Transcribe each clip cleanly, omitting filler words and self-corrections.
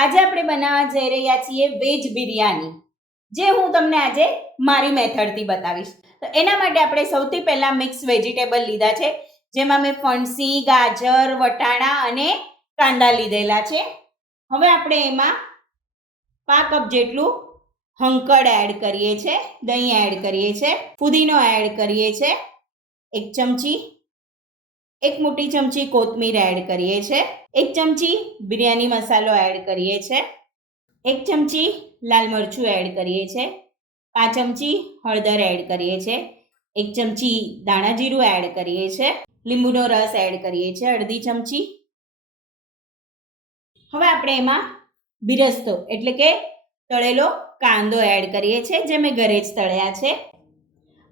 આજે આપણે બનાવવા જઈ રહ્યા છીએ વેજ બિરયાની, જે હું તમને આજે મારી મેથડથી બતાવીશ. તો એના માટે આપણે સૌથી પહેલા મિક્સ વેજીટેબલ લીધા છે, જેમાં મેં ફણસી, ગાજર, વટાણા અને કાંદા લીધેલા છે. હવે આપણે એમાં 5 કપ જેટલું હંકડ એડ કરીએ છીએ, દહીં એડ કરીએ છીએ, ફુદીનો એડ કરીએ છીએ, 1 ચમચી, 1 મોટી ચમચી કોથમીર એડ કરીએ છીએ, 1 ચમચી બિરયાની મસાલો એડ કરીએ છીએ, 1 ચમચી લાલ મરચું એડ કરીએ છીએ, 5 ચમચી હળદર એડ કરીએ છીએ, 1 ચમચી ધાણા જીરું એડ કરીએ છીએ, લીંબુનો રસ એડ કરીએ છીએ, અડધી ચમચી. હવે આપણે એમાં બિરસ્તો એટલે કે તળેલો કાંદો એડ કરીએ છીએ, જે મેં ઘરે જ તળ્યા છે.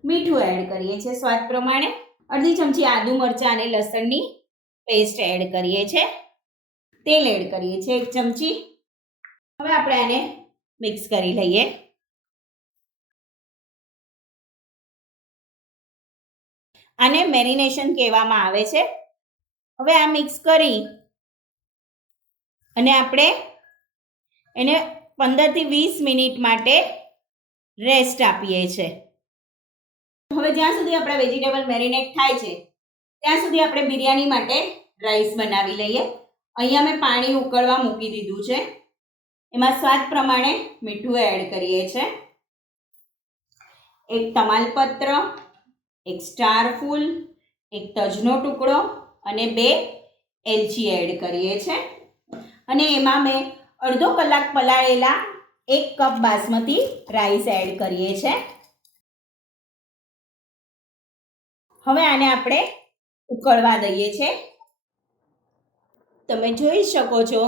મીઠું એડ કરીએ છીએ સ્વાદ પ્રમાણે, અડધી ચમચી આદુ મરચાં અને લસણની પેસ્ટ એડ કરીએ છીએ, તેલ એડ કરીએ છીએ 1 ચમચી. હવે આપણે આને મિક્સ કરી લઈએ. આને મેરિનેશન કહેવામાં આવે છે. હવે આ મિક્સ કરી અને આપણે એને 15 થી 20 મિનિટ માટે રેસ્ટ આપીએ છીએ. હવે જ્યાં સુધી આપણા વેજીટેબલ મેરિનેટ થાય છે ત્યાં સુધી આપણે બિરયાની માટે રાઈસ બનાવી લઈએ. અહીંયા મેં પાણી ઉકળવા મૂકી દીધું છે. એમાં સ્વાદ પ્રમાણે મીઠું એડ કરીએ છીએ, 1 તમાલપત્ર, 1 સ્ટાર ફૂલ, 1 તજનો ટુકડો અને 2 એલચી એડ કરીએ છીએ. અને એમાં મેં અડધો કલાક પલાળેલા 1 કપ બાસમતી રાઈસ એડ કરીએ છીએ. હવે આને આપણે ઉકળવા દઈએ છીએ. તમે જોઈ શકો છો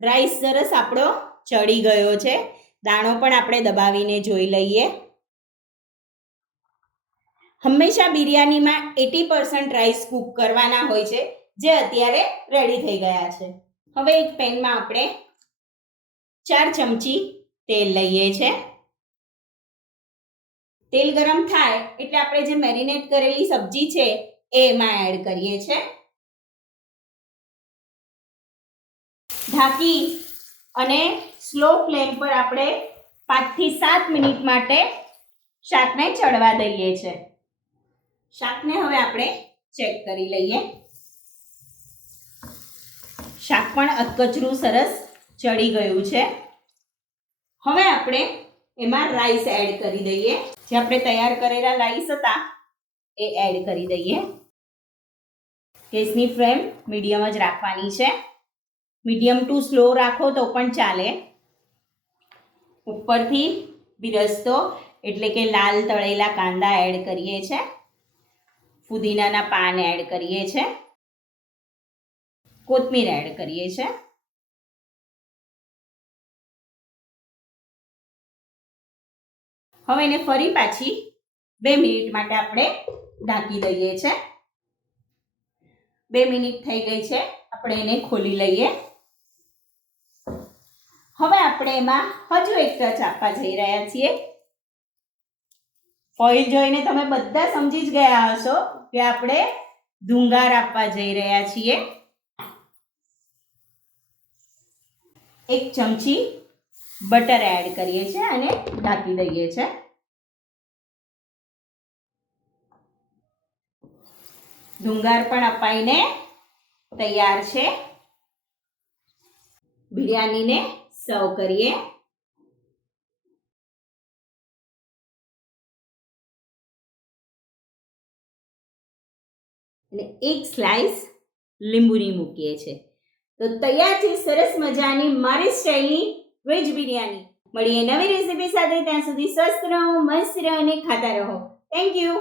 રાઈસ સરસ આપણો ચડી ગયો છે. દાણો પણ આપણે દબાવીને જોઈ લઈએ. હંમેશા બિરયાનીમાં 80% રાઈસ કૂક કરવાના હોય છે, જે અત્યારે રેડી થઈ ગયા છે. હવે એક પેનમાં આપણે 4 ચમચી તેલ લઈએ છીએ. તેલ ગરમ થાય એટલે આપણે જે મેરિનેટ કરેલી સબ્જી છે એ એમાં એડ કરીએ છીએ. ઢાંકી અને સ્લો ફ્લેમ પર આપણે 5 થી 7 મિનિટ માટે શાકને ચડવા દઈએ છીએ. શાકને હવે આપણે ચેક કરી લઈએ. શાક પણ અધકચરું સરસ ચડી ગયું છે. હવે આપણે એમાં રાઈસ એડ કરી દઈએ. જે આપણે તૈયાર કરેલા રાઈસ હતા એ એડ કરી દઈએ. ગેસની ફ્લેમ મીડિયમ જ રાખવાની છે. મીડિયમ ટુ સ્લો રાખો તો પણ ચાલે. ઉપરથી બિરસ્તો એટલે કે લાલ તળેલા કાંદા એડ કરીએ છીએ, ફુદીનાના પાન એડ કરીએ છીએ, કોથમીર એડ કરીએ છીએ. હવે એને ફરી પાછી 2 મિનિટ માટે આપણે ઢાંકી દઈએ છીએ. 2 મિનિટ થઈ ગઈ છે. આપણે એને ખોલી લઈએ. હવે આપણે એમાં હજુ એક ટચ આપવા જઈ રહ્યા છીએ. ફોઇલ જોઈને તમે બધા સમજી જ ગયા હશો કે આપણે ધુંગાર આપવા જઈ રહ્યા છીએ. 1 ચમચી બટર એડ કરીએ છીએ અને ઢાંકી દઈએ છીએ. ધુંગાર પણ અપાઈને તૈયાર છે. બિરયાનીને સર્વ કરીએ. અને 1 સ્લાઇસ લીંબુની મૂકીએ છીએ. તો તૈયાર છે સરસ મજાની મારી સ્ટાઇલની વેજ બિરયાની. મળીએ નવી રેસીપી સાથે. ત્યાં સુધી સ્વસ્થ રહો, મસ્ત રહો અને ખાતા રહો. Thank you.